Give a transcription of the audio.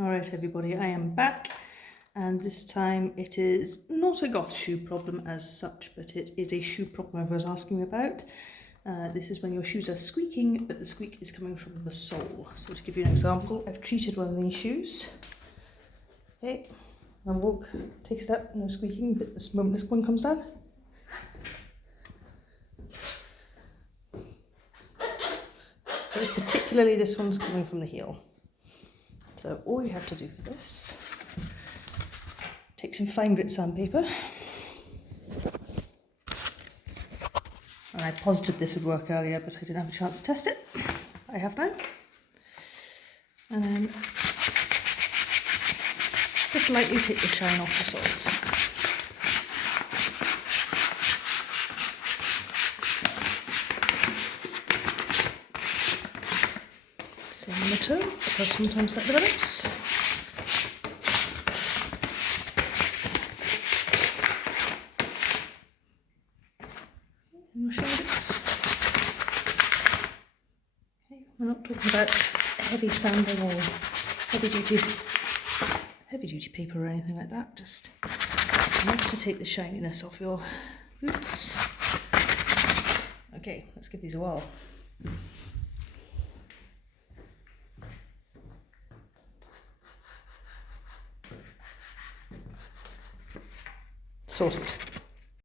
Alright everybody, I am back, and this time it is not a goth shoe problem as such, but it is a shoe problem I was asking about. This is when your shoes are squeaking, but the squeak is coming from the sole. So to give you an example, I've treated one of these shoes. Okay, I walk, take a step, no squeaking, but this moment this one comes down. But particularly this one's coming from the heel. So all you have to do for this, take some fine grit sandpaper, and I posited this would work earlier, but I didn't have a chance to test it. I have now. And then just lightly take the shine off the soles. Same on the toe, because sometimes that develops. Okay, we're not talking about heavy sanding or heavy duty paper or anything like that, just enough to take the shininess off your boots. Okay, let's give these a whirl. Sorted.